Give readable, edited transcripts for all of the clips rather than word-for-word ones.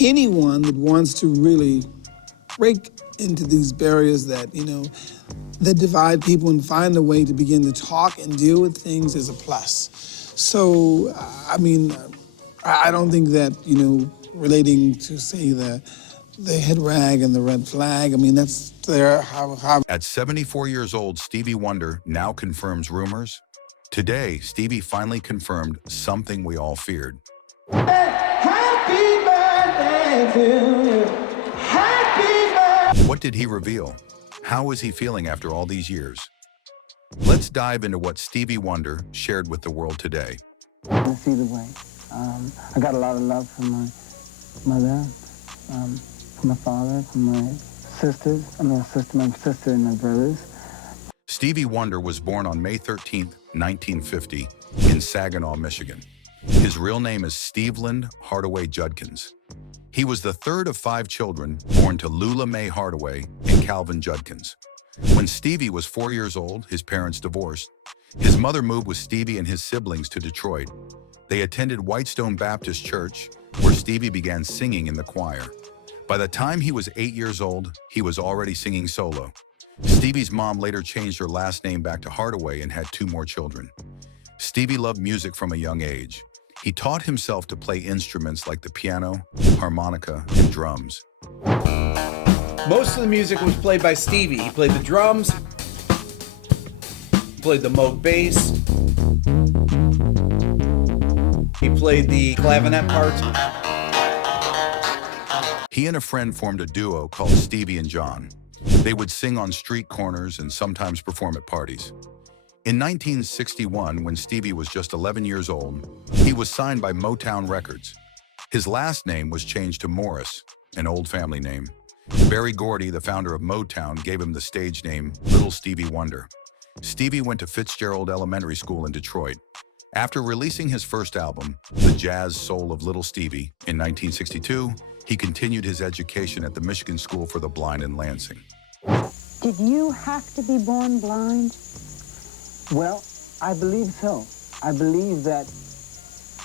Anyone that wants to really break into these barriers that, that divide people and find a way to begin to talk and deal with things is a plus. So, I don't think that, relating to, say, the head rag and the red flag, that's there. How. At 74 years old, Stevie Wonder now confirms rumors. Today, Stevie finally confirmed something we all feared. Happy birthday to you. Happy birthday. What did he reveal? How is he feeling after all these years? Let's dive into what Stevie Wonder shared with the world today. It's either way. I got a lot of love from my mother, from my father, from my sisters. My sister and my brothers. Stevie Wonder was born on May 13, 1950, in Saginaw, Michigan. His real name is Stevland Hardaway Judkins. He was the third of 5 children born to Lula Mae Hardaway and Calvin Judkins. When Stevie was 4 years old, his parents divorced. His mother moved with Stevie and his siblings to Detroit. They attended Whitestone Baptist Church, where Stevie began singing in the choir. By the time he was 8 years old, he was already singing solo. Stevie's mom later changed her last name back to Hardaway and had 2 more children. Stevie loved music from a young age. He taught himself to play instruments like the piano, harmonica, and drums. Most of the music was played by Stevie. He played the drums, he played the Moog bass, he played the clavinet parts. He and a friend formed a duo called Stevie and John. They would sing on street corners and sometimes perform at parties. In 1961, when Stevie was just 11 years old, he was signed by Motown Records. His last name was changed to Morris, an old family name. Berry Gordy, the founder of Motown, gave him the stage name Little Stevie Wonder. Stevie went to Fitzgerald Elementary School in Detroit. After releasing his first album, The Jazz Soul of Little Stevie, in 1962, he continued his education at the Michigan School for the Blind in Lansing. Did you have to be born blind? Well, I believe so. I believe that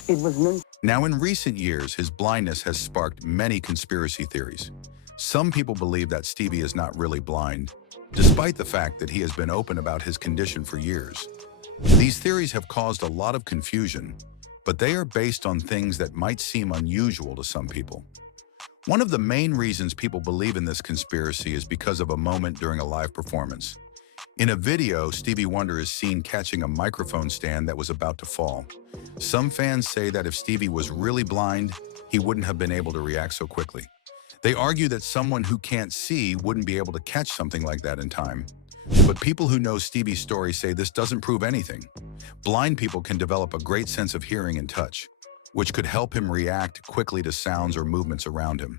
it was meant. Now, in recent years, his blindness has sparked many conspiracy theories. Some people believe that Stevie is not really blind, despite the fact that he has been open about his condition for years. These theories have caused a lot of confusion, but they are based on things that might seem unusual to some people. One of the main reasons people believe in this conspiracy is because of a moment during a live performance. In a video, Stevie Wonder is seen catching a microphone stand that was about to fall. Some fans say that if Stevie was really blind, he wouldn't have been able to react so quickly. They argue that someone who can't see wouldn't be able to catch something like that in time. But people who know Stevie's story say this doesn't prove anything. Blind people can develop a great sense of hearing and touch, which could help him react quickly to sounds or movements around him.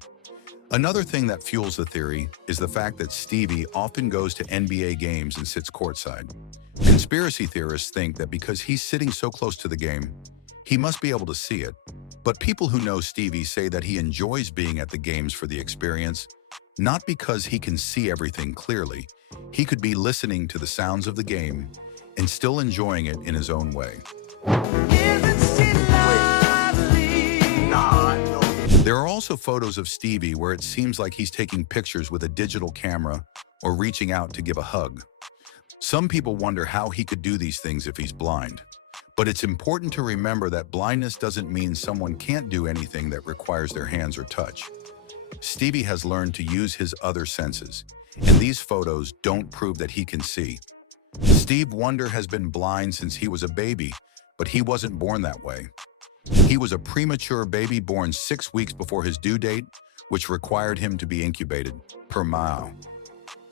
Another thing that fuels the theory is the fact that Stevie often goes to NBA games and sits courtside. Conspiracy theorists think that because he's sitting so close to the game, he must be able to see it. But people who know Stevie say that he enjoys being at the games for the experience, not because he can see everything clearly. He could be listening to the sounds of the game and still enjoying it in his own way. There are also photos of Stevie where it seems like he's taking pictures with a digital camera or reaching out to give a hug. Some people wonder how he could do these things if he's blind. But it's important to remember that blindness doesn't mean someone can't do anything that requires their hands or touch. Stevie has learned to use his other senses, and these photos don't prove that he can see. Steve Wonder has been blind since he was a baby, but he wasn't born that way. He was a premature baby born 6 weeks before his due date, which required him to be incubated per mile.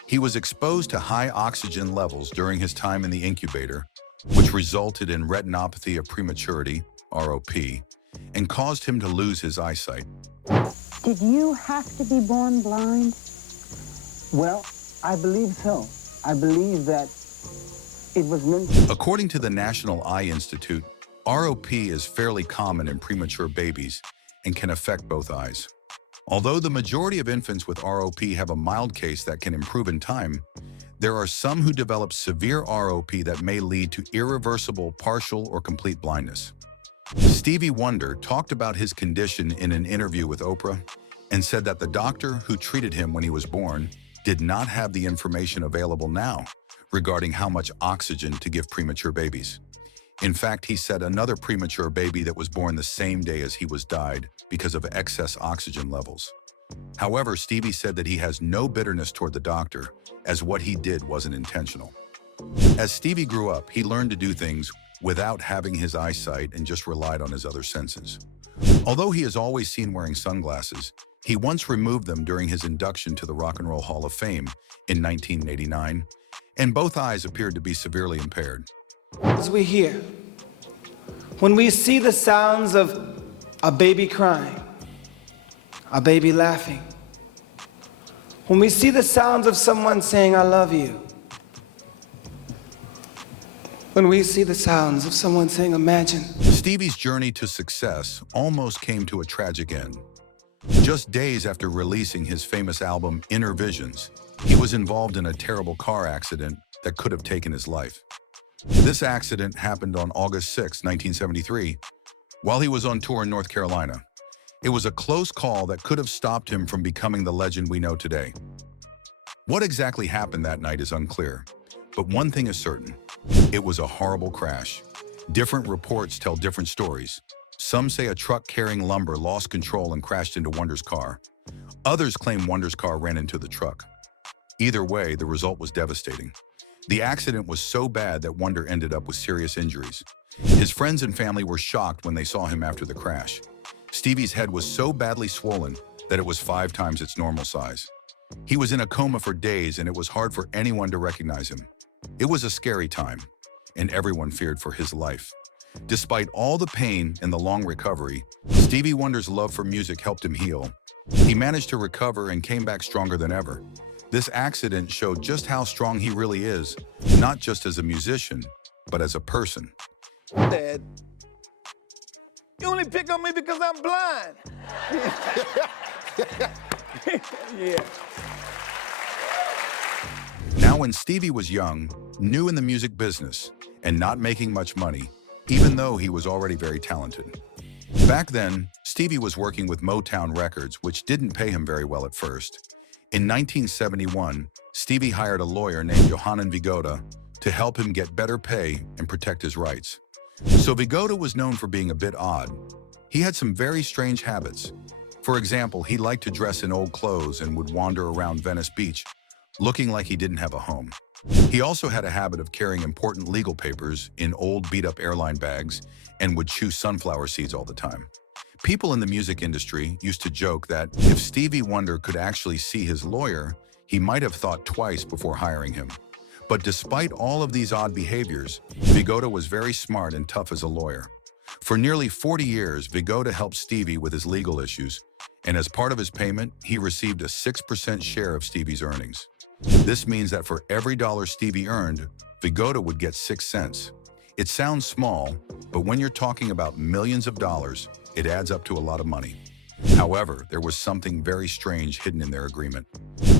He was exposed to high oxygen levels during his time in the incubator, which resulted in retinopathy of prematurity, ROP, and caused him to lose his eyesight. Did you have to be born blind? Well, I believe so. I believe that it was meant. According to the National Eye Institute, ROP is fairly common in premature babies and can affect both eyes. Although the majority of infants with ROP have a mild case that can improve in time, There are some who develop severe ROP that may lead to irreversible, partial, or complete blindness. Stevie Wonder talked about his condition in an interview with Oprah and said that the doctor who treated him when he was born did not have the information available now regarding how much oxygen to give premature babies. In fact, he said another premature baby that was born the same day as he was died because of excess oxygen levels. However, Stevie said that he has no bitterness toward the doctor, as what he did wasn't intentional. As Stevie grew up, he learned to do things without having his eyesight and just relied on his other senses. Although he is always seen wearing sunglasses, he once removed them during his induction to the Rock and Roll Hall of Fame in 1989, and both eyes appeared to be severely impaired. As we hear, when we see the sounds of a baby crying, a baby laughing, when we see the sounds of someone saying, "I love you," when we see the sounds of someone saying, "Imagine." Stevie's journey to success almost came to a tragic end. Just days after releasing his famous album, Inner Visions, he was involved in a terrible car accident that could have taken his life. This accident happened on August 6, 1973, while he was on tour in North Carolina. It was a close call that could have stopped him from becoming the legend we know today. What exactly happened that night is unclear, but one thing is certain: it was a horrible crash. Different reports tell different stories. Some say a truck carrying lumber lost control and crashed into Wonder's car. Others claim Wonder's car ran into the truck. Either way, the result was devastating. The accident was so bad that Wonder ended up with serious injuries. His friends and family were shocked when they saw him after the crash. Stevie's head was so badly swollen that it was 5 times its normal size. He was in a coma for days, and it was hard for anyone to recognize him. It was a scary time, and everyone feared for his life. Despite all the pain and the long recovery, Stevie Wonder's love for music helped him heal. He managed to recover and came back stronger than ever. This accident showed just how strong he really is, not just as a musician, but as a person. Dad, you only pick on me because I'm blind. Yeah. Now, when Stevie was young, new in the music business, and not making much money, even though he was already very talented. Back then, Stevie was working with Motown Records, which didn't pay him very well at first. In 1971, Stevie hired a lawyer named Johannan Vigoda to help him get better pay and protect his rights. So Vigoda was known for being a bit odd. He had some very strange habits. For example, he liked to dress in old clothes and would wander around Venice Beach, looking like he didn't have a home. He also had a habit of carrying important legal papers in old beat-up airline bags and would chew sunflower seeds all the time. People in the music industry used to joke that if Stevie Wonder could actually see his lawyer, he might have thought twice before hiring him. But despite all of these odd behaviors, Vigoda was very smart and tough as a lawyer. For nearly 40 years, Vigoda helped Stevie with his legal issues, and as part of his payment, he received a 6% share of Stevie's earnings. This means that for every dollar Stevie earned, Vigoda would get 6 cents. It sounds small, but when you're talking about millions of dollars, it adds up to a lot of money. However, there was something very strange hidden in their agreement.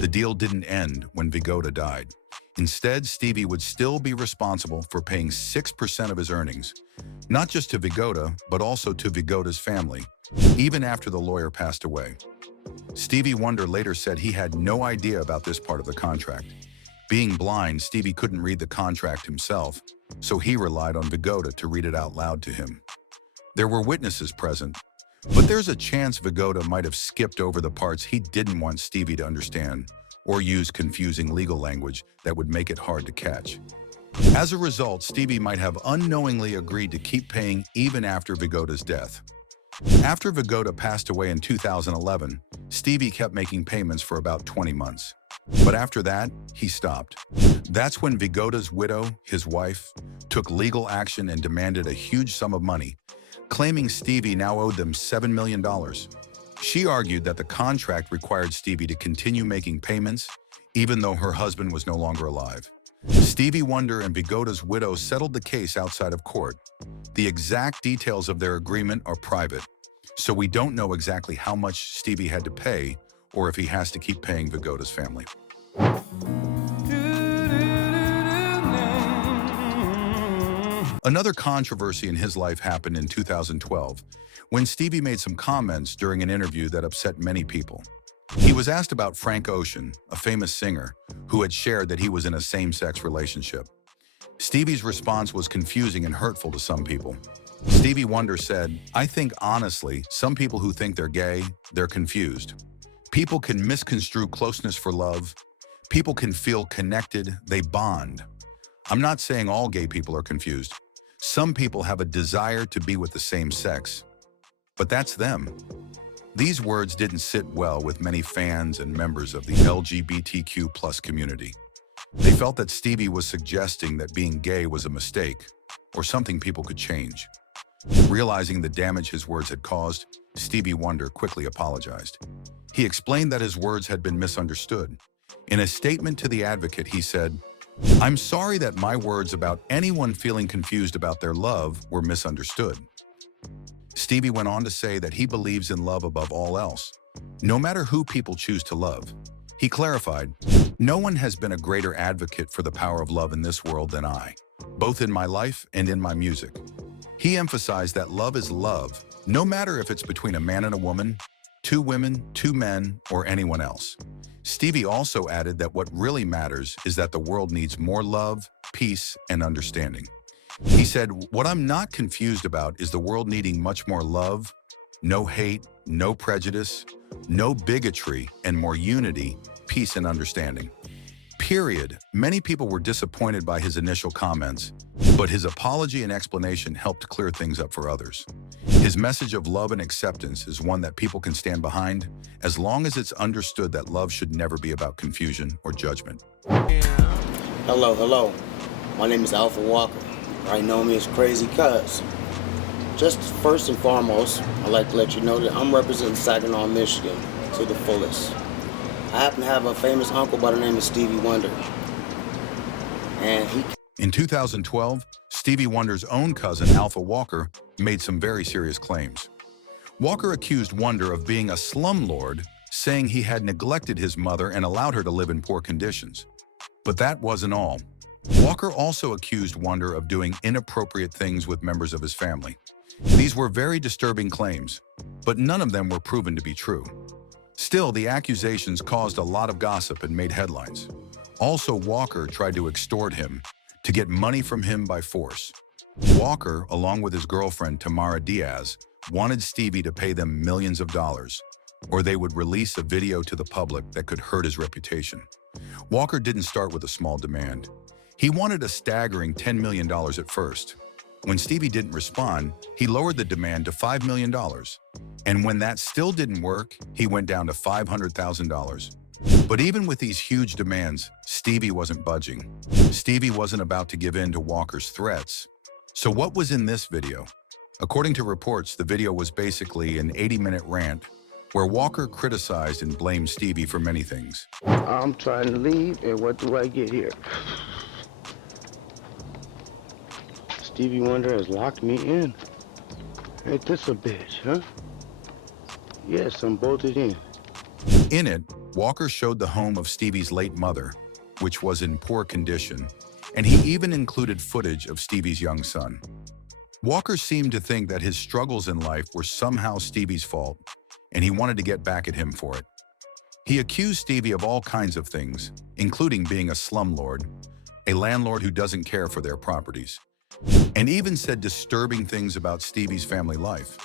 The deal didn't end when Vigoda died. Instead, Stevie would still be responsible for paying 6% of his earnings, not just to Vigoda, but also to Vigoda's family, even after the lawyer passed away. Stevie Wonder later said he had no idea about this part of the contract. Being blind, Stevie couldn't read the contract himself, so he relied on Vigoda to read it out loud to him. There were witnesses present, but there's a chance Vigoda might have skipped over the parts he didn't want Stevie to understand, or use confusing legal language that would make it hard to catch. As a result, Stevie might have unknowingly agreed to keep paying even after Vigoda's death. After Vigoda passed away in 2011, Stevie kept making payments for about 20 months. But after that, he stopped. That's when Vigoda's widow, his wife, took legal action and demanded a huge sum of money, claiming Stevie now owed them $7 million. She argued that the contract required Stevie to continue making payments, even though her husband was no longer alive. Stevie Wonder and Vigoda's widow settled the case outside of court. The exact details of their agreement are private, so we don't know exactly how much Stevie had to pay or if he has to keep paying Vigoda's family. Another controversy in his life happened in 2012, when Stevie made some comments during an interview that upset many people. He was asked about Frank Ocean, a famous singer, who had shared that he was in a same-sex relationship. Stevie's response was confusing and hurtful to some people. Stevie Wonder said, "I think honestly, some people who think they're gay, they're confused. People can misconstrue closeness for love. People can feel connected, they bond. I'm not saying all gay people are confused. Some people have a desire to be with the same sex. But that's them." These words didn't sit well with many fans and members of the LGBTQ+ community. They felt that Stevie was suggesting that being gay was a mistake, or something people could change. Realizing the damage his words had caused, Stevie Wonder quickly apologized. He explained that his words had been misunderstood. In a statement to The Advocate, he said, "I'm sorry that my words about anyone feeling confused about their love were misunderstood." Stevie went on to say that he believes in love above all else, no matter who people choose to love. He clarified, "No one has been a greater advocate for the power of love in this world than I, both in my life and in my music." He emphasized that love is love, no matter if it's between a man and a woman, two women, two men, or anyone else. Stevie also added that what really matters is that the world needs more love, peace, and understanding. He said, "What I'm not confused about is the world needing much more love, no hate, no prejudice, no bigotry, and more unity, peace, and understanding." Period. Many people were disappointed by his initial comments, but his apology and explanation helped clear things up for others. His message of love and acceptance is one that people can stand behind, as long as it's understood that love should never be about confusion or judgment. Hello. My name is Alpha Walker. I know me as Crazy Cuz. Just first and foremost, I'd like to let you know that I'm representing Saginaw, Michigan to the fullest. I happen to have a famous uncle by the name of Stevie Wonder. In 2012, Stevie Wonder's own cousin, Alpha Walker, made some very serious claims. Walker accused Wonder of being a slumlord, saying he had neglected his mother and allowed her to live in poor conditions. But that wasn't all. Walker also accused Wonder of doing inappropriate things with members of his family. These were very disturbing claims, but none of them were proven to be true. Still, the accusations caused a lot of gossip and made headlines. Also, Walker tried to extort him, to get money from him by force. Walker, along with his girlfriend Tamara Diaz, wanted Stevie to pay them millions of dollars, or they would release a video to the public that could hurt his reputation. Walker didn't start with a small demand. He wanted a staggering $10 million at first. When Stevie didn't respond, he lowered the demand to $5 million. And when that still didn't work, he went down to $500,000. But even with these huge demands, Stevie wasn't budging. Stevie wasn't about to give in to Walker's threats. So what was in this video? According to reports, the video was basically an 80-minute rant where Walker criticized and blamed Stevie for many things. I'm trying to leave, and what do I get here? Stevie Wonder has locked me in. Ain't this a bitch, huh? Yes, I'm bolted in. In it, Walker showed the home of Stevie's late mother, which was in poor condition, and he even included footage of Stevie's young son. Walker seemed to think that his struggles in life were somehow Stevie's fault, and he wanted to get back at him for it. He accused Stevie of all kinds of things, including being a slumlord, a landlord who doesn't care for their properties, and even said disturbing things about Stevie's family life.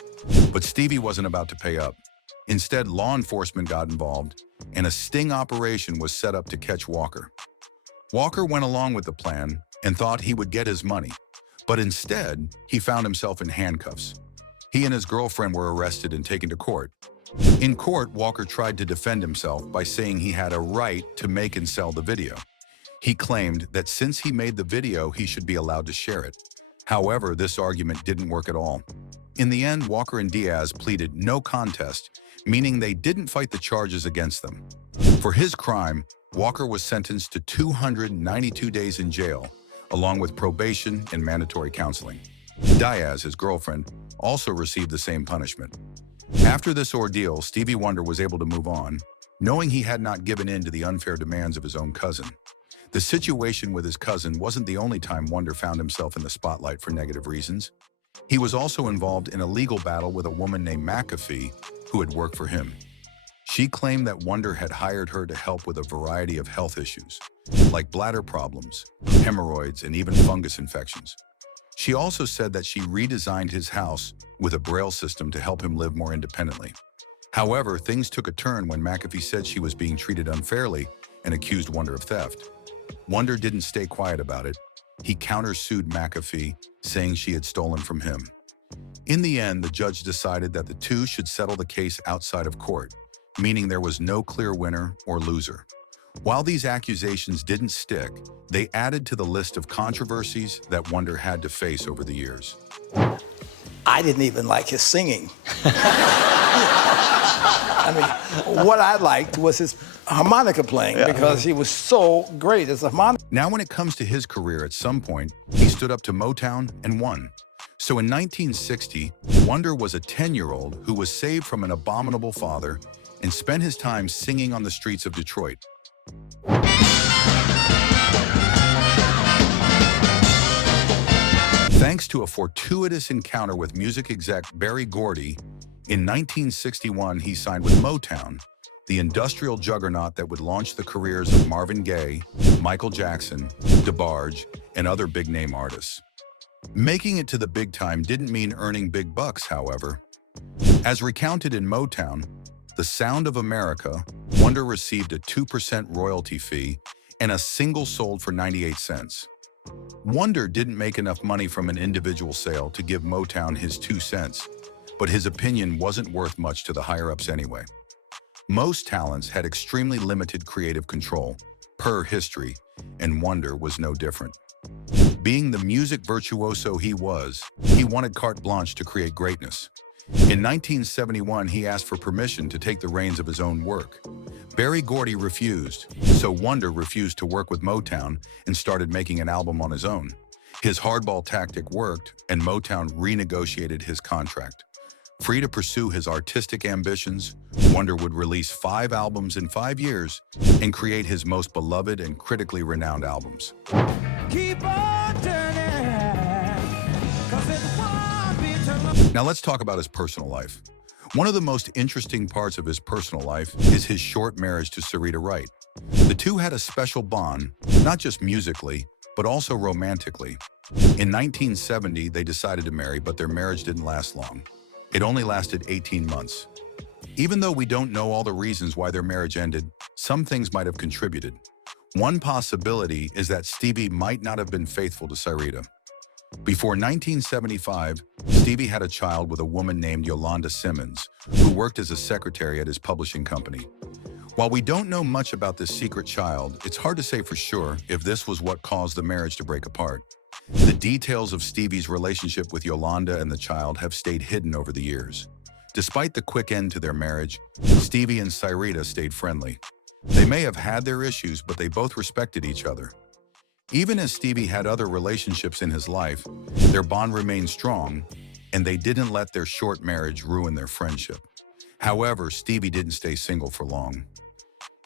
But Stevie wasn't about to pay up. Instead, law enforcement got involved, and a sting operation was set up to catch Walker. Walker went along with the plan and thought he would get his money, but instead, he found himself in handcuffs. He and his girlfriend were arrested and taken to court. In court, Walker tried to defend himself by saying he had a right to make and sell the video. He claimed that since he made the video, he should be allowed to share it. However, this argument didn't work at all. In the end, Walker and Diaz pleaded no contest, meaning they didn't fight the charges against them. For his crime, Walker was sentenced to 292 days in jail, along with probation and mandatory counseling. Diaz, his girlfriend, also received the same punishment. After this ordeal, Stevie Wonder was able to move on, knowing he had not given in to the unfair demands of his own cousin. The situation with his cousin wasn't the only time Wonder found himself in the spotlight for negative reasons. He was also involved in a legal battle with a woman named McAfee, who had worked for him. She claimed that Wonder had hired her to help with a variety of health issues, like bladder problems, hemorrhoids, and even fungus infections. She also said that she redesigned his house with a braille system to help him live more independently. However, things took a turn when McAfee said she was being treated unfairly and accused Wonder of theft. Wonder didn't stay quiet about it. He countersued McAfee, saying she had stolen from him. In the end, the judge decided that the two should settle the case outside of court, meaning there was no clear winner or loser. While these accusations didn't stick, they added to the list of controversies that Wonder had to face over the years. I didn't even like his singing. I mean, what I liked was his harmonica playing because he was so great as a harmonica. Now, when it comes to his career, at some point, he stood up to Motown and won. So in 1960, Wonder was a 10-year-old who was saved from an abominable father and spent his time singing on the streets of Detroit. Thanks to a fortuitous encounter with music exec Berry Gordy, in 1961 he signed with Motown, the industrial juggernaut that would launch the careers of Marvin Gaye, Michael Jackson, DeBarge, and other big-name artists. Making it to the big time didn't mean earning big bucks, however. As recounted in Motown, The Sound of America, Wonder received a 2% royalty fee and a single sold for 98 cents. Wonder didn't make enough money from an individual sale to give Motown his 2 cents, but his opinion wasn't worth much to the higher-ups anyway. Most talents had extremely limited creative control, per history, and Wonder was no different. Being the music virtuoso he was, he wanted carte blanche to create greatness. In 1971, he asked for permission to take the reins of his own work. Berry Gordy refused, so Wonder refused to work with Motown and started making an album on his own. His hardball tactic worked, and Motown renegotiated his contract. Free to pursue his artistic ambitions, Wonder would release 5 albums in 5 years and create his most beloved and critically renowned albums. Keep on turning, 'cause it won't be too long. Now let's talk about his personal life. One of the most interesting parts of his personal life is his short marriage to Syreeta Wright. The two had a special bond, not just musically, but also romantically. In 1970, they decided to marry, but their marriage didn't last long. It only lasted 18 months. Even though we don't know all the reasons why their marriage ended, some things might have contributed. One possibility is that Stevie might not have been faithful to Syreeta. Before 1975, Stevie had a child with a woman named Yolanda Simmons, who worked as a secretary at his publishing company. While we don't know much about this secret child, it's hard to say for sure if this was what caused the marriage to break apart. The details of Stevie's relationship with Yolanda and the child have stayed hidden over the years. Despite the quick end to their marriage, Stevie and Syreeta stayed friendly. They may have had their issues, but they both respected each other. Even as Stevie had other relationships in his life, their bond remained strong, and they didn't let their short marriage ruin their friendship. However, Stevie didn't stay single for long.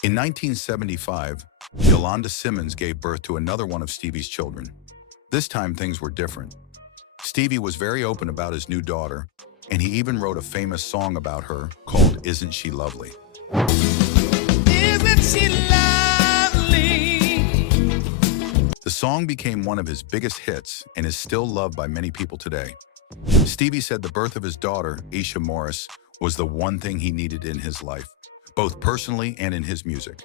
In 1975, Yolanda Simmons gave birth to another one of Stevie's children. This time, things were different. Stevie was very open about his new daughter, and he even wrote a famous song about her called "Isn't She Lovely?" Isn't she lovely? The song became one of his biggest hits and is still loved by many people today. Stevie said the birth of his daughter, Isha Morris, was the one thing he needed in his life, both personally and in his music.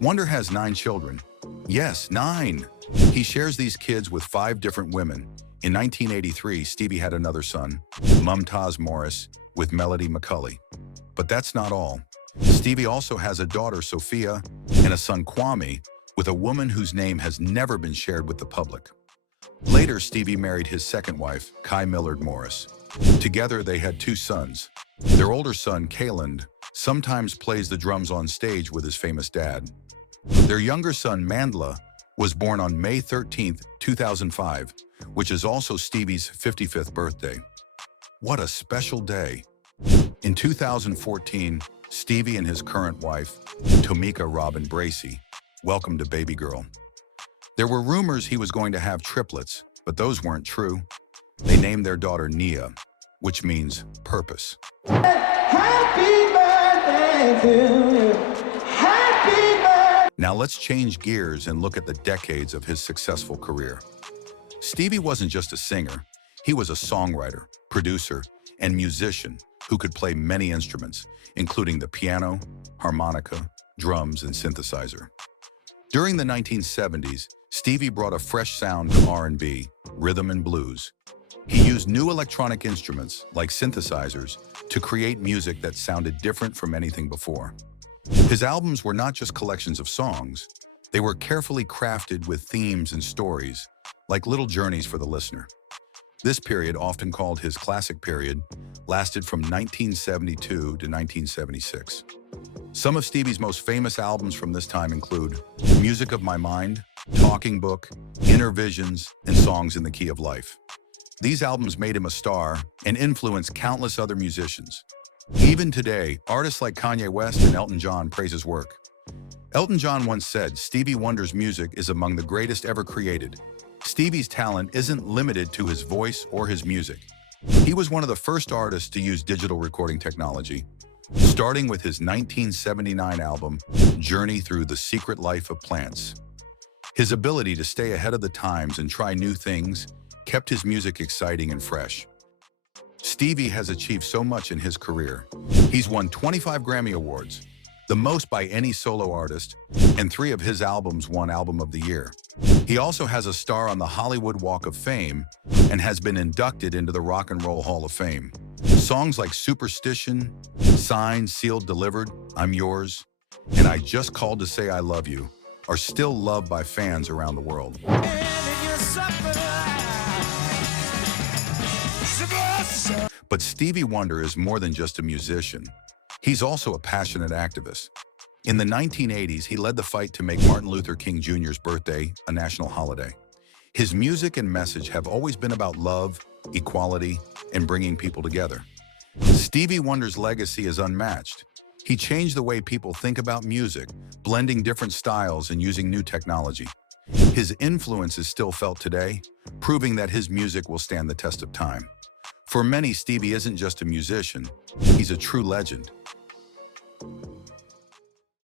Wonder has 9 children. Yes, 9! He shares these kids with 5 different women. In 1983, Stevie had another son, Mumtaz Morris, with Melody McCulley. But that's not all. Stevie also has a daughter, Sophia, and a son, Kwame, with a woman whose name has never been shared with the public. Later, Stevie married his second wife, Kai Millard Morris. Together, they had 2 sons. Their older son, Kayland, sometimes plays the drums on stage with his famous dad. Their younger son, Mandla, was born on May 13, 2005, which is also Stevie's 55th birthday. What a special day. In 2014, Stevie and his current wife, Tomika Robin Bracey, welcomed a baby girl. There were rumors he was going to have triplets, but those weren't true. They named their daughter Nia, which means purpose. Happy birthday to you. Happy birthday. Now let's change gears and look at the decades of his successful career. Stevie wasn't just a singer, he was a songwriter, producer, and musician who could play many instruments, including the piano, harmonica, drums, and synthesizer. During the 1970s, Stevie brought a fresh sound to R&B, rhythm and blues. He used new electronic instruments, like synthesizers, to create music that sounded different from anything before. His albums were not just collections of songs, they were carefully crafted with themes and stories, like little journeys for the listener. This period, often called his classic period, lasted from 1972 to 1976. Some of Stevie's most famous albums from this time include Music of My Mind, Talking Book, Inner Visions, and Songs in the Key of Life. These albums made him a star and influenced countless other musicians. Even today, artists like Kanye West and Elton John praise his work. Elton John once said, "Stevie Wonder's music is among the greatest ever created." Stevie's talent isn't limited to his voice or his music. He was one of the first artists to use digital recording technology, starting with his 1979 album, Journey Through the Secret Life of Plants. His ability to stay ahead of the times and try new things kept his music exciting and fresh. Stevie has achieved so much in his career. He's won 25 Grammy Awards, the most by any solo artist, and 3 of his albums won Album of the Year. He also has a star on the Hollywood Walk of Fame and has been inducted into the Rock and Roll Hall of Fame. Songs like Superstition, Signed, Sealed, Delivered, I'm Yours, and I Just Called to Say I Love You are still loved by fans around the world. But Stevie Wonder is more than just a musician. He's also a passionate activist. In the 1980s, he led the fight to make Martin Luther King Jr.'s birthday a national holiday. His music and message have always been about love, equality, and bringing people together. Stevie Wonder's legacy is unmatched. He changed the way people think about music, blending different styles and using new technology. His influence is still felt today, proving that his music will stand the test of time. For many, Stevie isn't just a musician, he's a true legend.